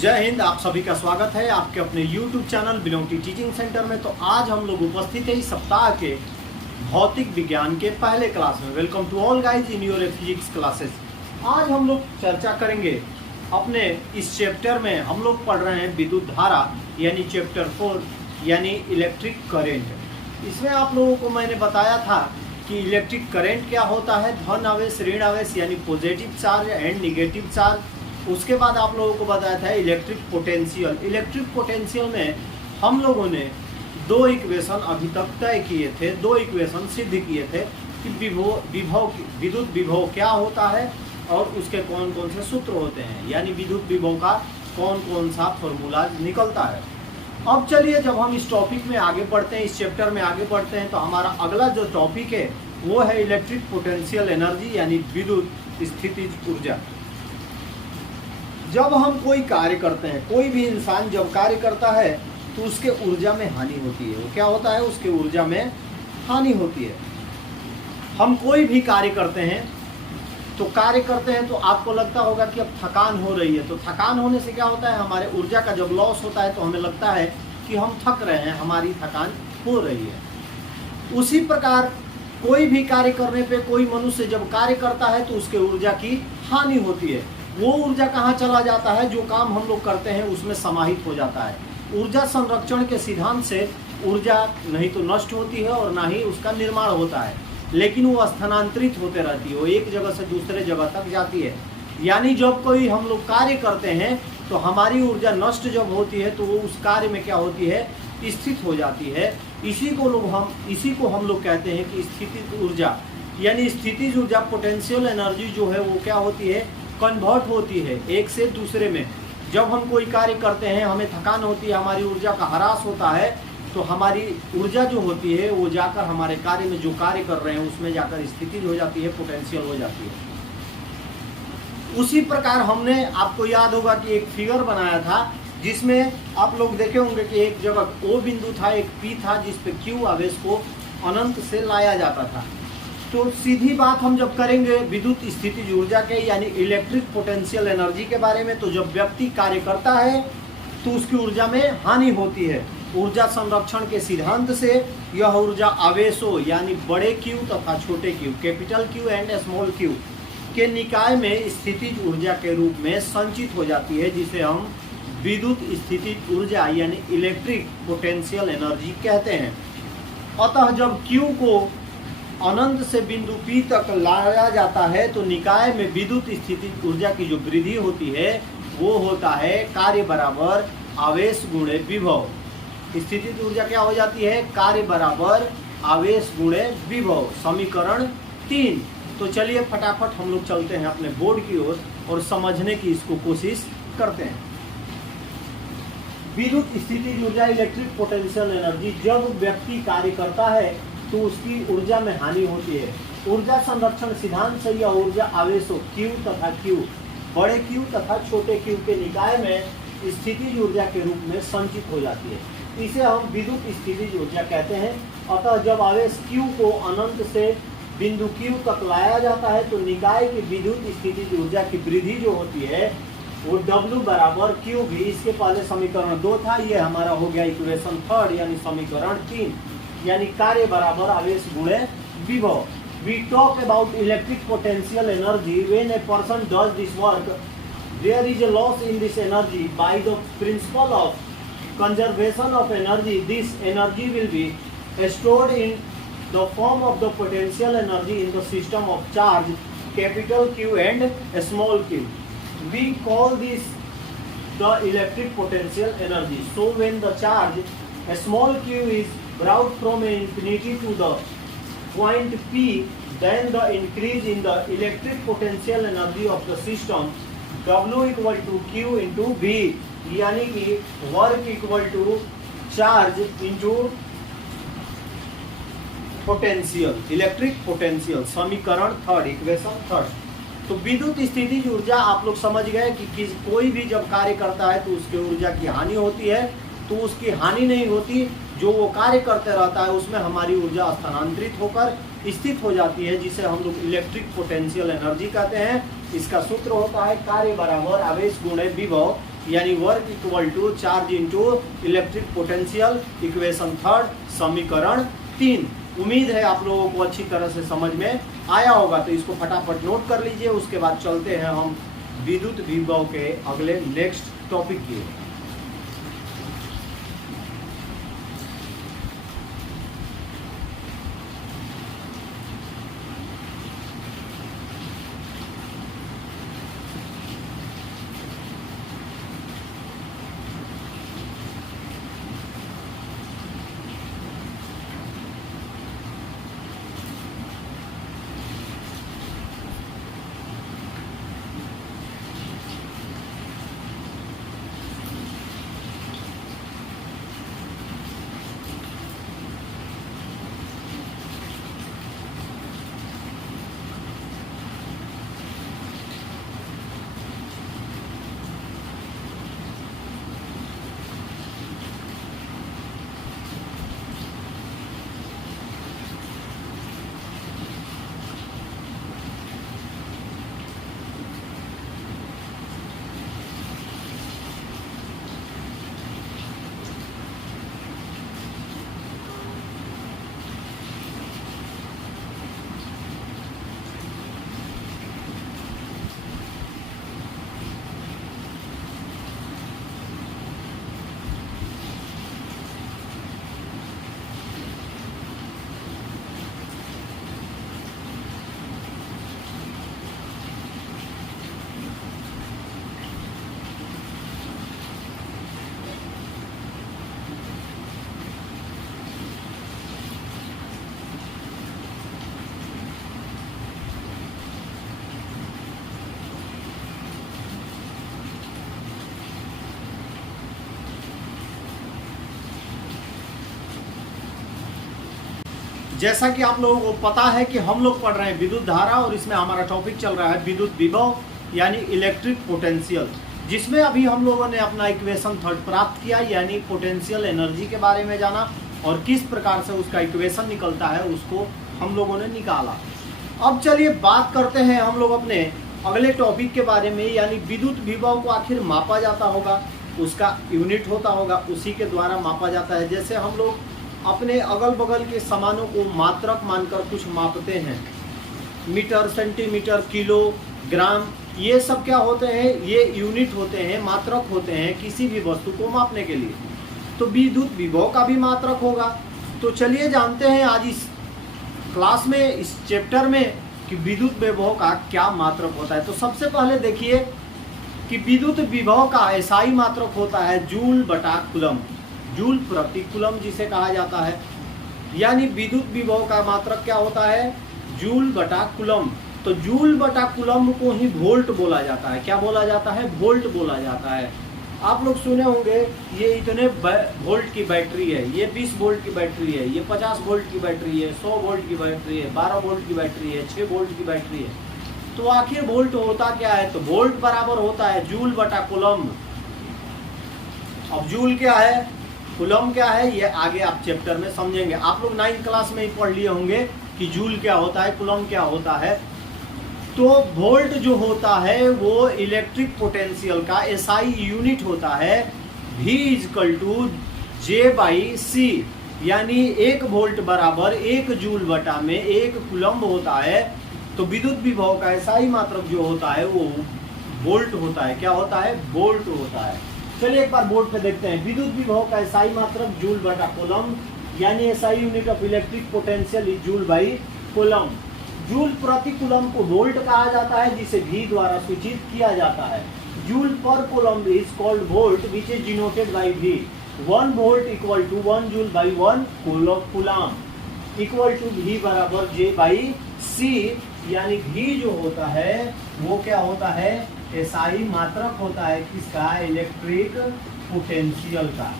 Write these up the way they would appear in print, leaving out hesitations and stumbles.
जय हिंद। आप सभी का स्वागत है आपके अपने YouTube channel belong to teaching centre में। तो आज हम लोग उपस्थित है इस सप्ताह के भौतिक विज्ञान के पहले क्लास में। Welcome to all guys in your physics classes. आज हम लोग चर्चा करेंगे अपने इस चैप्टर में। हम लोग पढ़ रहे हैं विद्युत धारा यानी चैप्टर 4 यानी इलेक्ट्रिक करेंट। इसमें आप लोगों को मैंने बताया था कि इलेक्ट्रिक करेंट क्या होता है, धन आवेश ऋण आवेश यानी positive charge and negative charge. उसके बाद आप लोगों को बताया था इलेक्ट्रिक पोटेंशियल। इलेक्ट्रिक पोटेंशियल में हम लोगों ने दो इक्वेशन अभी तक तय किए थे, दो इक्वेशन सिद्ध किए थे कि विद्युत विभव क्या होता है और उसके कौन कौन से सूत्र होते हैं, यानी विद्युत विभव का कौन कौन सा फॉर्मूला निकलता है। अब चलिए जब हम इस टॉपिक में आगे बढ़ते हैं, इस चैप्टर में आगे बढ़ते हैं, तो हमारा अगला जो टॉपिक है वो है इलेक्ट्रिक पोटेंशियल एनर्जी यानी विद्युत स्थितिज ऊर्जा। जब हम कोई कार्य करते हैं, कोई भी इंसान जब कार्य करता है तो उसके ऊर्जा में हानि होती है। वो क्या होता है, उसके ऊर्जा में हानि होती है। हम कोई भी कार्य करते हैं तो आपको लगता होगा कि अब थकान हो रही है। तो थकान होने से क्या होता है, हमारे ऊर्जा का जब लॉस होता है तो हमें लगता है कि हम थक रहे हैं, हमारी थकान हो रही है। उसी प्रकार कोई भी कार्य करने पे कोई मनुष्य जब कार्य करता है तो उसके ऊर्जा की हानि होती है। वो ऊर्जा कहाँ चला जाता है, जो काम हम लोग करते हैं उसमें समाहित हो जाता है। ऊर्जा संरक्षण के सिद्धांत से ऊर्जा नहीं तो नष्ट होती है और ना ही उसका निर्माण होता है, लेकिन वो स्थानांतरित होते रहती है, वो एक जगह से दूसरे जगह तक जाती है। यानी जब कोई हम लोग कार्य करते हैं तो हमारी ऊर्जा नष्ट जब होती है तो वो उस कार्य में क्या होती है, स्थित हो जाती है। इसी को हम लोग कहते हैं कि स्थितिज ऊर्जा। यानी स्थितिज ऊर्जा पोटेंशियल एनर्जी जो है वो क्या होती है, कन्वर्ट होती है एक से दूसरे में। जब हम कोई कार्य करते हैं, हमें थकान होती है, हमारी ऊर्जा का ह्रास होता है, तो हमारी ऊर्जा जो होती है वो जाकर हमारे कार्य में जो कार्य कर रहे हैं उसमें जाकर स्थितिज हो जाती है, पोटेंशियल हो जाती है। उसी प्रकार हमने, आपको याद होगा कि एक फिगर बनाया था जिसमें आप लोग देखे होंगे कि एक जगह O बिंदु था, एक P था, जिस पे Q आवेश को अनंत से लाया जाता था। तो सीधी बात हम जब करेंगे विद्युत स्थितिज ऊर्जा के यानी इलेक्ट्रिक पोटेंशियल एनर्जी के बारे में, तो जब व्यक्ति कार्य करता है तो उसकी ऊर्जा में हानि होती है। ऊर्जा संरक्षण के सिद्धांत से यह ऊर्जा आवेशों यानी बड़े Q तथा छोटे Q, capital Q and small Q के निकाय में स्थितिज ऊर्जा के रूप में संचित हो जाती है, जिसे हम विद्युत स्थितिज ऊर्जा यानी इलेक्ट्रिक पोटेंशियल एनर्जी कहते हैं। अतः जब Q को अनंत से बिंदु P तक लाया जाता है तो निकाय में विद्युत स्थितिज ऊर्जा की जो वृद्धि होती है वो होता है कार्य बराबर आवेश गुणे विभव। स्थितिज ऊर्जा क्या हो जाती है, कार्य बराबर आवेश गुणे विभव, समीकरण 3। तो चलिए फटाफट हम लोग चलते हैं अपने बोर्ड की ओर और समझने की इसको कोशिश करते हैं। विद्युत स्थितिज ऊर्जा इलेक्ट्रिक पोटेंशियल एनर्जी। जब व्यक्ति कार्य करता है तो उसकी ऊर्जा में हानि होती है। ऊर्जा संरक्षण सिद्धांत से यह ऊर्जा आवेशों Q तथा Q, बड़े Q तथा छोटे Q के निकाय में स्थितिज ऊर्जा के रूप में संचित हो जाती है। इसे हम विद्युत स्थितिज ऊर्जा कहते हैं। अतः जब आवेश Q को अनंत से बिंदु Q तक लाया जाता है तो निकाय की विद्युत स्थितिज ऊर्जा की वृद्धि जो होती है वो W बराबर Q भी। इसके पहले समीकरण 2 था, ये हमारा हो गया इक्वेशन 3 यानी समीकरण 3, यानी कार्य बराबर आवेश गुणे विभव। We talk about electric potential energy when a person does this work. There is a loss in this energy by the principle of conservation of energy. This energy will be stored in the form of the potential energy in the system of charge capital Q and small q. We call this the electric potential energy. So when the charge small q is brought from infinity to the point P, then the increase in the electric potential energy of the system W equal to Q into V, यानी कि work equal to charge into potential, electric potential, समीकरण 3, equation 3। तो विद्युत स्थितिज ऊर्जा आप लोग समझ गए कि कोई भी जब कार्य करता है तो उसकी ऊर्जा की हानि होती है। तो उसकी हानि नहीं होती, जो वो कार्य करते रहता है उसमें हमारी ऊर्जा स्थानांतरित होकर स्थित हो जाती है, जिसे हम लोग इलेक्ट्रिक पोटेंशियल एनर्जी कहते हैं। इसका सूत्र होता है कार्य बराबर आवेश गुणे विभव, यानी work equal to charge into electric potential, equation 3 समीकरण 3। उम्मीद है आप लोगों को अच्छी तरह से समझ में आया होगा, तो इसको फटाफट नोट कर लीजिए। उसके बाद चलते हैं हम विद्युत विभव के अगले नेक्स्ट टॉपिक की। जैसा कि आप लोगों को पता है कि हम लोग पढ़ रहे हैं विद्युत धारा, और इसमें हमारा टॉपिक चल रहा है विद्युत विभव यानी इलेक्ट्रिक पोटेंशियल, जिसमें अभी हम लोगों ने अपना इक्वेशन 3 प्राप्त किया, यानी पोटेंशियल एनर्जी के बारे में जाना और किस प्रकार से उसका इक्वेशन निकलता है उसको हम लोगों ने निकाला। अब चलिए बात करते हैं हम लोग अपने अगले टॉपिक के बारे में, यानी विद्युत विभव को आखिर मापा जाता होगा, उसका यूनिट होता होगा, उसी के द्वारा मापा जाता है। जैसे हम लोग अपने अगल बगल के सामानों को मात्रक मानकर कुछ मापते हैं, मीटर, सेंटीमीटर, किलो, ग्राम, ये सब क्या होते हैं, ये यूनिट होते हैं, मात्रक होते हैं किसी भी वस्तु को मापने के लिए। तो विद्युत विभव का भी मात्रक होगा। तो चलिए जानते हैं आज इस क्लास में, इस चैप्टर में, कि विद्युत विभव का क्या मात्रक होता है। तो सबसे पहले देखिए कि विद्युत विभव का एसआई मात्रक होता है जूल बटा कूलम, जूल प्रति कूलम जिसे कहा जाता है। यानी विद्युत विभव का मात्रक क्या होता है, जूल बटा कूलम। तो जूल बटा कूलम को ही वोल्ट बोला जाता है। क्या बोला जाता है, वोल्ट बोला जाता है। आप लोग सुने होंगे ये इतने वोल्ट की बैटरी है, ये 20 वोल्ट की बैटरी है, ये 50 वोल्ट की बैटरी है, 100 वोल्ट की बैटरी है, 12 वोल्ट की बैटरी है, 6 वोल्ट की बैटरी है। तो आखिर वोल्ट होता क्या है, तो वोल्ट बराबर होता है जूल बटा कूलम। अब जूल क्या है, कूलम क्या है, ये आगे आप चैप्टर में समझेंगे। आप लोग 9th क्लास में ही पढ़ लिए होंगे कि जूल क्या होता है, कूलम क्या होता है। तो वोल्ट जो होता है वो इलेक्ट्रिक पोटेंशियल का एसआई यूनिट होता है। V = J/C, यानी 1 वोल्ट बराबर 1 जूल बटा में 1 कूलम होता है। तो विद्युत विभव का एसआई मात्रक जो होता है वो वोल्ट होता है। क्या होता है, वोल्ट होता है। चलिए एक बार बोर्ड पे देखते हैं। विद्युत विभव का एसआई मात्रक जूल बटा कूलम, यानी SI unit of electric potential is joule by coulomb. Joule प्रति कूलम को वोल्ट कहा जाता है, जिसे V द्वारा सूचित किया जाता है। जूल पर coulomb is called volt which is denoted by V। 1 volt equal to 1 joule by 1 coulomb equal to V बराबर J/C, यानी V जो होता है वो क्या होता है, एसआई मात्रक होता है किसका, इलेक्ट्रिक पोटेंशियल का।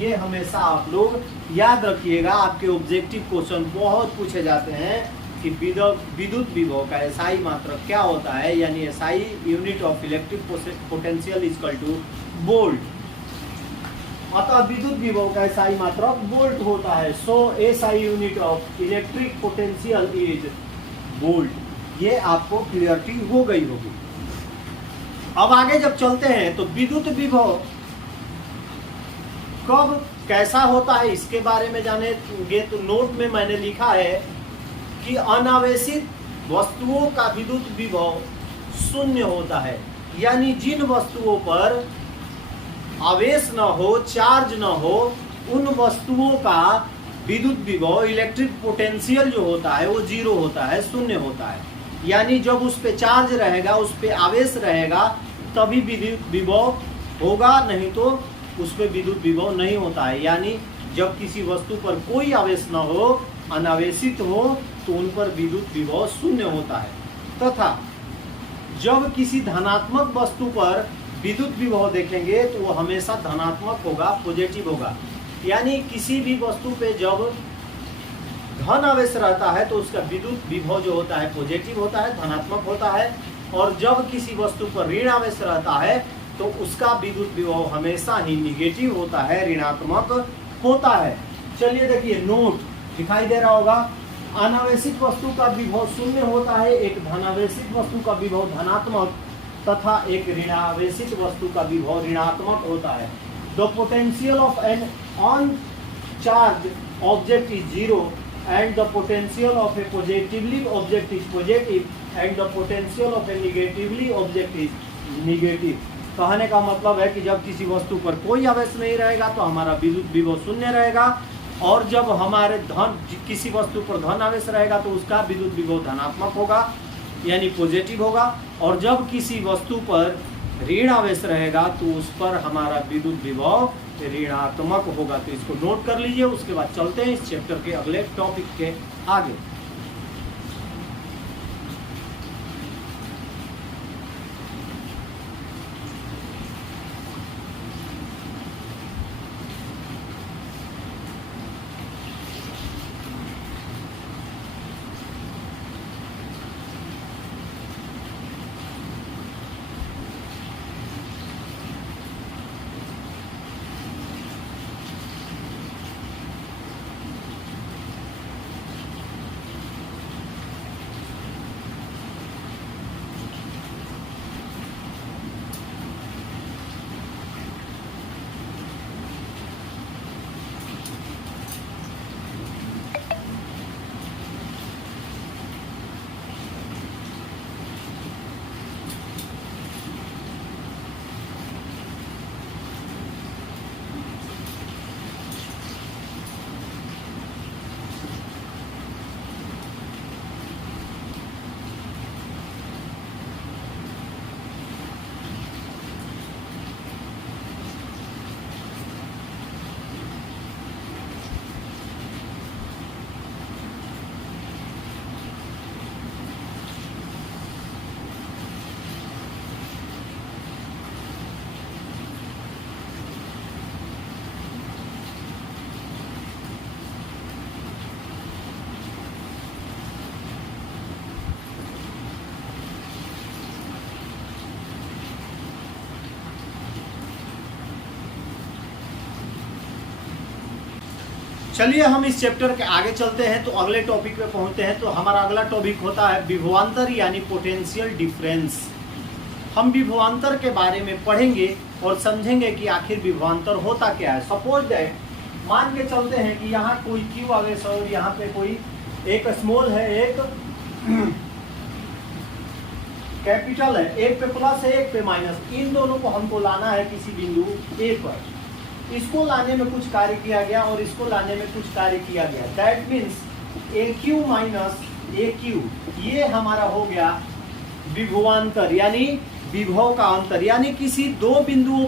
ये हमेशा आप लोग याद रखिएगा, आपके ऑब्जेक्टिव क्वेश्चन बहुत पूछे जाते हैं कि विद्युत विभव का एसआई मात्रक क्या होता है, यानी SI unit of electric potential is equal to volt. अतः विद्युत विभव का एसआई मात्रक वोल्ट होता है। So SI unit of electric potential is volt. ये आपको क्लियरिटी हो गई होगी। अब आगे जब चलते हैं तो विद्युत विभव कब कैसा होता है इसके बारे में जानेंगे। तो नोट में मैंने लिखा है कि अनावेशित वस्तुओं का विद्युत विभव शून्य होता है, यानी जिन वस्तुओं पर आवेश न हो, चार्ज न हो, उन वस्तुओं का विद्युत विभव इलेक्ट्रिक पोटेंशियल जो होता है वो जीरो होता है, शून्य होता है। यानी जब उस पे चार्ज रहेगा, उस पे आवेश रहेगा, तभी विद्युत विभव होगा, नहीं तो उस पे विद्युत विभव नहीं होता है। यानी जब किसी वस्तु पर कोई आवेश न हो, अनावेशित हो, तो उन पर विद्युत विभव शून्य होता है। तथा जब किसी धनात्मक वस्तु पर विद्युत विभव देखेंगे तो वो हमेशा धनात्मक होगा, पॉजिटिव होगा। यानी किसी भी वस्तु पे जब धन आवेश रहता है तो उसका विद्युत विभव जो होता है पॉजिटिव होता है, धनात्मक होता है। और जब किसी वस्तु पर ऋण आवेश रहता है तो उसका विद्युत विभव हमेशा ही निगेटिव होता है, ऋणात्मक होता है। चलिए देखिए, नोट दिखाई दे रहा होगा। अनावेशित वस्तु का विभव शून्य होता है, एक धनावेशित वस्तु का विभव धनात्मक तथा एक ऋणावेशित वस्तु का विभव ऋणात्मक होता है। The potential of an uncharged object is zero and the potential of a positively object is positive and the potential of a negatively object is negative। कहने का मतलब है कि जब किसी वस्तु पर कोई आवेश नहीं रहेगा तो हमारा विद्युत विभव शून्य रहेगा, और जब हमारे किसी वस्तु पर धन आवेश रहेगा तो उसका विद्युत विभव धनात्मक होगा, यानी पॉजिटिव होगा। और जब किसी वस्तु पर ऋण आवेश रहेगा तो उस पर हमारा विद्युत विभव ऋणात्मक होगा। तो इसको नोट कर लीजिए। उसके बाद चलते हैं इस चैप्टर के अगले टॉपिक के आगे। चलिए हम इस चैप्टर के आगे चलते हैं, तो अगले टॉपिक पे पहुंचते हैं। तो हमारा अगला टॉपिक होता है विभवांतर यानी पोटेंशियल डिफरेंस। हम विभवांतर के बारे में पढ़ेंगे और समझेंगे कि आखिर विभवांतर होता क्या है। सपोज दैट, मान के चलते हैं कि यहाँ कोई क्यू आवेश और यहाँ पे कोई एक स्मॉल है, एक कैपिटल है, एक पे प्लस है, एक पे माइनस। इन दोनों को हमको लाना है किसी बिंदु ए पर। इसको लाने में कुछ कार्य किया गया और इसको लाने में कुछ कार्य किया गया। That means A Q minus A Q, ये हमारा हो गया विभवांतर यानी विभव का अंतर। यानी किसी दो बिंदुओं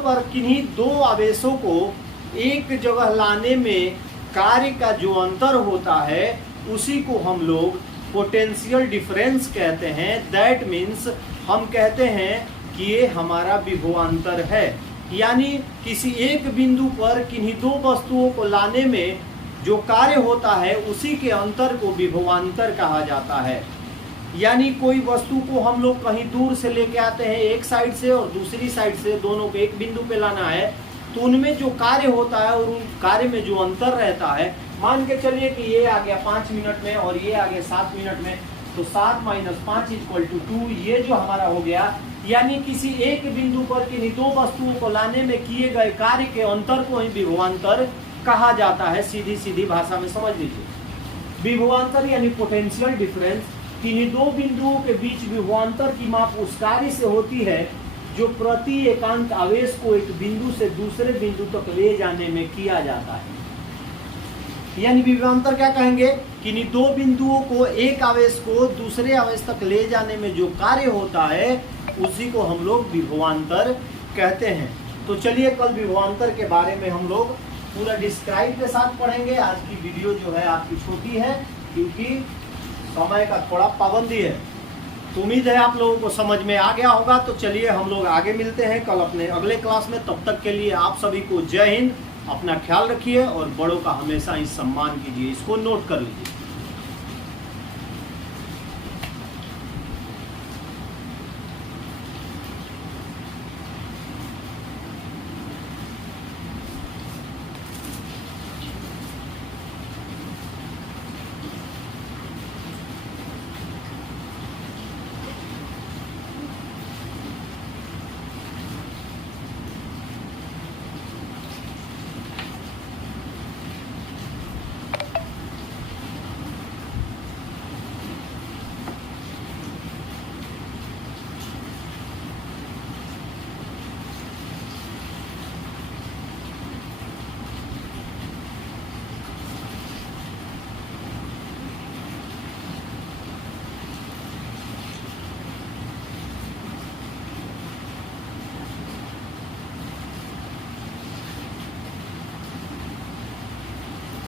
पर किन्हीं दो आवेशों को एक जगह लाने में कार्य का जो अंतर होता है उसी को हम लोग पोटेंशियल डिफरेंस कहते हैं। दैट मीन्स हम कहते हैं कि ये हमारा विभवांतर है। यानी किसी एक बिंदु पर किन्हीं दो वस्तुओं को लाने में जो कार्य होता है उसी के अंतर को विभवांतर कहा जाता है। यानी कोई वस्तु को हम लोग कहीं दूर से लेके आते हैं एक साइड से और दूसरी साइड से, दोनों को एक बिंदु पे लाना है, तो उनमें जो कार्य होता है और उन कार्य में जो अंतर रहता है, मान के चलिए कि ये आ गया 5 मिनट में और ये आ गया 7 मिनट में, तो 7 - 5 = 2, ये जो हमारा हो गया। यानी किसी एक बिंदु पर किन्हीं दो वस्तुओं को लाने में किए गए कार्य के अंतर को ही विभवांतर कहा जाता है। सीधी सीधी भाषा में समझ लीजिए, विभवांतर यानी पोटेंशियल डिफरेंस, किन्हीं दो बिंदुओं के बीच विभवांतर की माप उस कार्य से होती है जो प्रति एकांक आवेश को एक बिंदु से दूसरे बिंदु तक ले जाने में किया जाता है। यानी विभवांतर क्या कहेंगे, किन्हीं दो बिंदुओं को एक आवेश को दूसरे आवेश तक ले जाने में जो कार्य होता है उसी को हम लोग विभवांतर कहते हैं। तो चलिए कल विभवांतर के बारे में हम लोग पूरा डिस्क्राइब के साथ पढ़ेंगे। आज की वीडियो जो है आपकी छोटी है क्योंकि समय का थोड़ा पाबंदी है। तो उम्मीद है आप लोगों को समझ में आ गया होगा। तो चलिए हम लोग आगे मिलते हैं कल अपने अगले क्लास में। तब तक के लिए आप सभी को जय हिंद, अपना ख्याल रखिए और बड़ों का हमेशा ही सम्मान कीजिए। इसको नोट कर लीजिए।